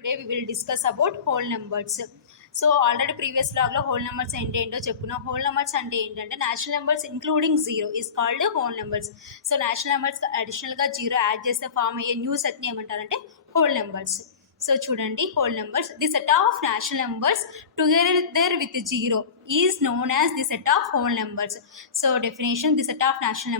Today we will discuss about whole numbers. So already previous vlog lo whole numbers ఏంటో చెప్పుకున్నా. whole numbers అంటే ఏంటంటే natural numbers including zero is called whole numbers. So natural numbers additional గా zero add చేస్తే form అయ్యే new set ని ఏమంటారంటే whole numbers. So చూడండి, whole numbers, the set of natural numbers together with zero is known as the set of whole numbers. So definition, the set of natural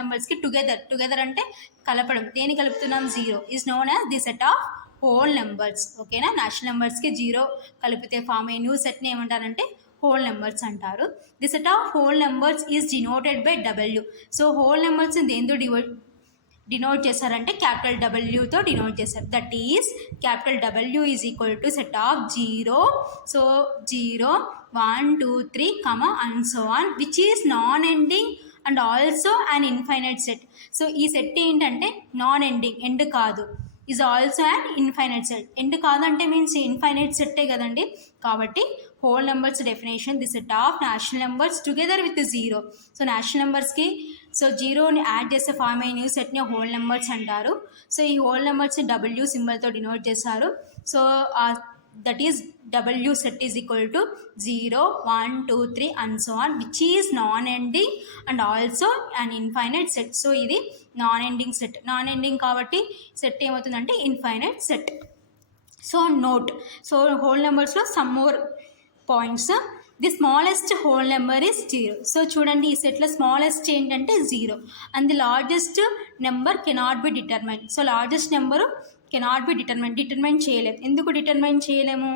numbers కి together అంటే కలపడం, దేని కలుపుతున్నాం, zero, is known as the set of whole numbers. ఓకేనా, natural నెంబర్స్కి zero కలిపితే form అయ్యే new సెట్ని ఏమంటారంటే హోల్ నెంబర్స్ అంటారు. The set of whole numbers is denoted by W. So whole numbers దేంతో డినోట్ చేశారంటే క్యాపిటల్ డబ్ల్యూతో డినోట్ చేశారు. That is capital W is equal to set of zero. So 0, 1, 2, 3, and so on, which is non ending and also an infinite set. So ఈ set ఏంటంటే non ending, end కాదు, is also and infinite set. End కాదంటే means infinite సెట్టే కదండి. కాబట్టి whole numbers definition, the set of national numbers together with zero. So national నెంబర్స్కి జీరోని add చేస్తే form అయ్యే new సెట్ని హోల్ నెంబర్స్ అంటారు. సో ఈ హోల్ నెంబర్స్ని డబ్ల్యూ సింబల్తో డినోట్ చేశారు. So that is W set is equal to 0, 1, 2, 3 and so on, which is non-ending and also an infinite set. So ఇది non-ending set. non-ending కాబట్టి set ఏమవుతుందంటే infinite set. So note, so whole నెంబర్స్లో some more points. The smallest whole number is 0. So చూడండి, ఈ సెట్లో smallest ఏంటంటే 0 and the largest number cannot be determine. So largest number cannot be determine చేయలేము. ఎందుకు determine చేయలేము?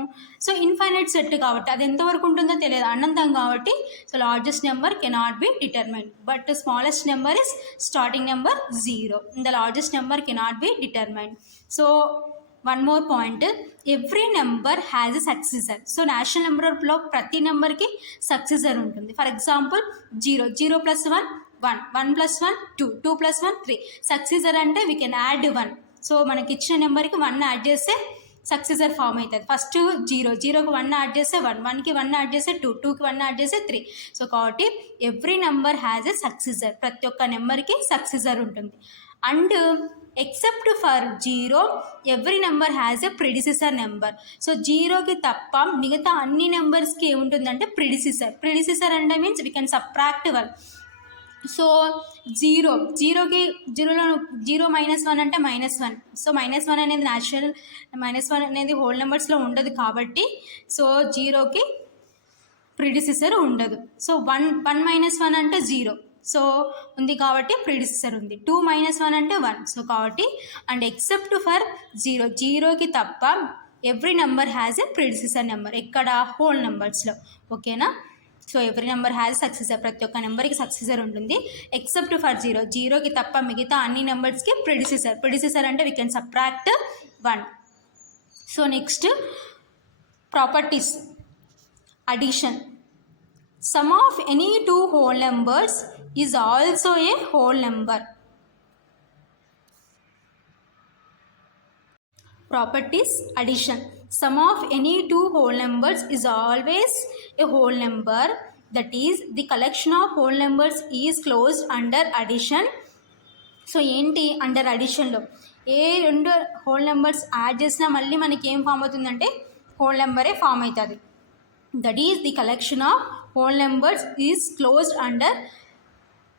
So infinite set కాబట్టి, అది ఎంతవరకు ఉంటుందో తెలియదు, అనంతం కాబట్టి. So largest number cannot be determine, but smallest number is starting number 0. The largest number cannot be determine. So one more point, every number has a successor. So national నెంబర్లో ప్రతి నెంబర్కి సక్సెసర్ ఉంటుంది. For example 0, 0 + 1, 1, 1 + 1, 2, 2 + 1, 3. సక్సెసర్ అంటే we can add 1. So మనకి ఇచ్చిన నెంబర్కి 1 add చేస్తే successor form అవుతుంది. ఫస్ట్ 0, 0కి 1 యాడ్ చేస్తే 1, 1కి 1 యాడ్ చేస్తే 2, 2కి 1 యాడ్ చేస్తే 3. సో కాబట్టి every number has a successor, ప్రతి ఒక్క నెంబర్కి సక్సెసర్ ఉంటుంది. And except for 0 every number has a predecessor number. So 0కి తప్ప మిగతా అన్ని నెంబర్స్కి ఏముంటుందంటే ప్రిడిసెసర్ అంటే means we can subtract 1. So 0లో 0 - 1 అంటే -1. సో -1 అనేది న్యాచురల్, -1 అనేది హోల్ నెంబర్స్లో ఉండదు కాబట్టి సో 0కి ప్రిడిసెసర్ ఉండదు. సో 1 - 1 అంటే 0, సో ఉంది కాబట్టి ప్రిడిసెసర్ ఉంది. 2 - 1 అంటే 1. సో కాబట్టి అండ్ ఎక్సెప్ట్ ఫర్ 0కి తప్ప every number has a predecessor number. ఎక్కడ? హోల్ నెంబర్స్లో. ఓకేనా? So every number has successor, ప్రతి ఒక్క నెంబర్కి సక్సెసర్ ఉంటుంది. ఎక్సెప్ట్ ఫర్ 0కి తప్ప మిగతా అన్ని నెంబర్స్కి ప్రిడిసెసర్ అంటే we can subtract 1. So next properties, addition. Sum of any 2 whole numbers is also a whole number. Properties, addition. Sum of any 2 whole numbers is always a whole number. That is, the collection of whole numbers is closed under addition. So ఏంటి under అడిషన్లో ఏ 2 whole numbers add చేసినా మళ్ళీ మనకి ఏం form అవుతుందంటే whole నెంబరే form అవుతుంది. That is the collection of whole numbers is closed under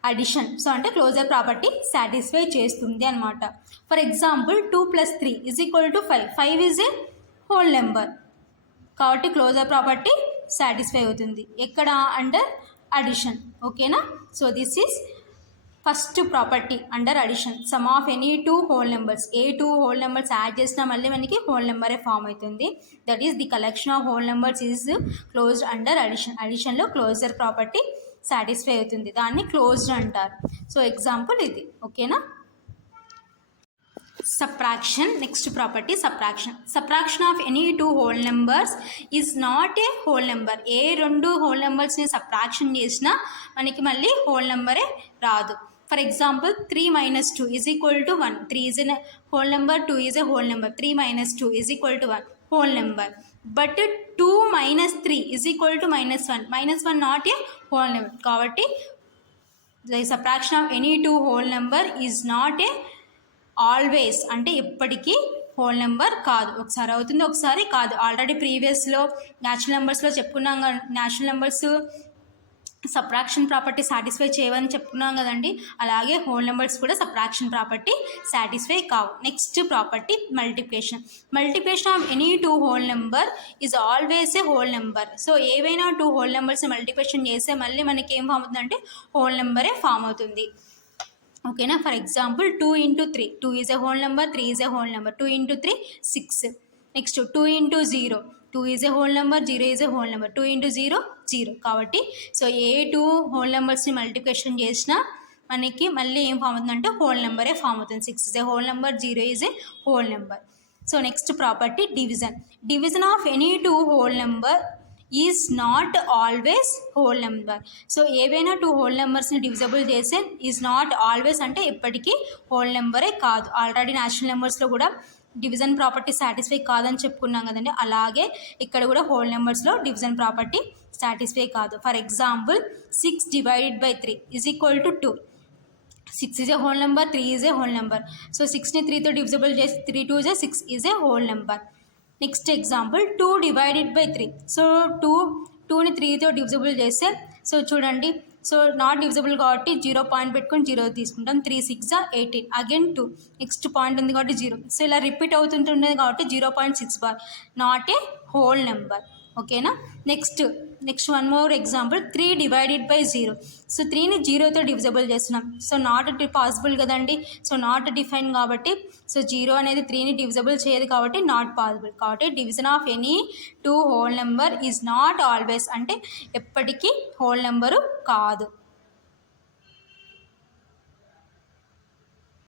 addition. So అంటే closure property satisfy చేస్తుంది అనమాట. For example 2 + 3 = 5. 5 is a whole number కాబట్టి క్లోజర్ ప్రాపర్టీ సాటిస్ఫై అవుతుంది. ఎక్కడ? Under addition. ఓకేనా? So this is first property under addition. Sum of any 2 whole numbers, ఏ 2 whole numbers add చేసినా మళ్ళీ మనకి హోల్ నెంబరే ఫామ్ అవుతుంది. That is the collection of whole numbers is closed under addition. అడిషన్లో క్లోజర్ ప్రాపర్టీ సాటిస్ఫై అవుతుంది, దాన్ని closed అంటారు. సో ఎగ్జాంపుల్ ఇది. ఓకేనా? Subtraction. Next property subtraction of any 2 whole numbers is not a whole number. ఏ 2 whole numbersని subtraction చేసినా మనకి మళ్ళీ హోల్ నెంబరే రాదు. For example 3 - 2 = 1. 3 is a whole number, 2 is a whole number. 3 - 2 = 1 whole number. But 2 - 3 = -1. -1 not a whole number. కాబట్టి the subtraction of any 2 whole number is not a always అంటే ఎప్పటికీ హోల్ నెంబర్ కాదు. ఒకసారి అవుతుంది, ఒకసారి కాదు. ఆల్రెడీ ప్రీవియస్లో న్యాచురల్ నెంబర్స్లో చెప్పుకున్నాం. Natural numbers subtraction property satisfy చేయవని చెప్పుకున్నాం కదండి. అలాగే హోల్ నెంబర్స్ కూడా సబ్ట్రాక్షన్ ప్రాపర్టీ సాటిస్ఫై కావు. Next property multiplication. Multiplication of any two whole number is always a whole number. So ఏవైనా టూ హోల్ నెంబర్స్ మల్టిప్లికేషన్ చేస్తే మళ్ళీ మనకి ఏం ఫామ్ అవుతుందంటే హోల్ నెంబరే ఫామ్ అవుతుంది. ఓకేనా. For example 2 into 3, 2 is a whole number, 3 is a whole number. 2 into 3 6. Next 2 into 0, 2 is a whole number, 0 is a whole number. 2 into 0 0. కాబట్టి సో ఏ two whole నెంబర్స్ని multiplication చేసినా మనకి మళ్ళీ ఏం ఫామ్ అవుతుందంటే హోల్ నెంబరే ఫామ్ అవుతుంది. 6 is a whole number, 0 is a whole number. So next property division. Division of any two whole number is not always whole number. So ఏవైనా two whole నెంబర్స్ని divisible చేస్తే is not always అంటే ఎప్పటికీ whole నెంబరే కాదు. Already natural నెంబర్స్లో కూడా division property satisfy కాదని చెప్పుకున్నాం కదండి. అలాగే ఇక్కడ కూడా హోల్ నెంబర్స్లో డివిజన్ ప్రాపర్టీ సాటిస్ఫై కాదు. For example 6 divided by 3 is equal to 2. 6 is a whole number, 3 is a whole number. So 6ని 3తో డివిజబుల్ చేసి 3 2 is a 6 is a whole number. Next example 2 divided by 3. So 2ని 3తో divisible చేస్తే so చూడండి, so not divisible కాబట్టి 0 point పెట్టుకొని 0 తీసుకుంటాం. 3 6 18. Again 2. Next point ఉంది కాబట్టి 0. సో ఇలా రిపీట్ అవుతుంటుంది కాబట్టి 0.6 bar not a whole number. ఓకేనా. Next one more example 3 divided by 0. So 3ని 0తో డివిజబుల్ చేస్తున్నాం. సో నాట్ పాసిబుల్ కదండి. సో నాట్ డిఫైన్ కాబట్టి సో 0 అనేది 3ని డివిజబుల్ చేయదు కాబట్టి నాట్ పాసిబుల్. కాబట్టి division of any two whole number is not always అంటే ఎప్పటికీ హోల్ నెంబరు కాదు.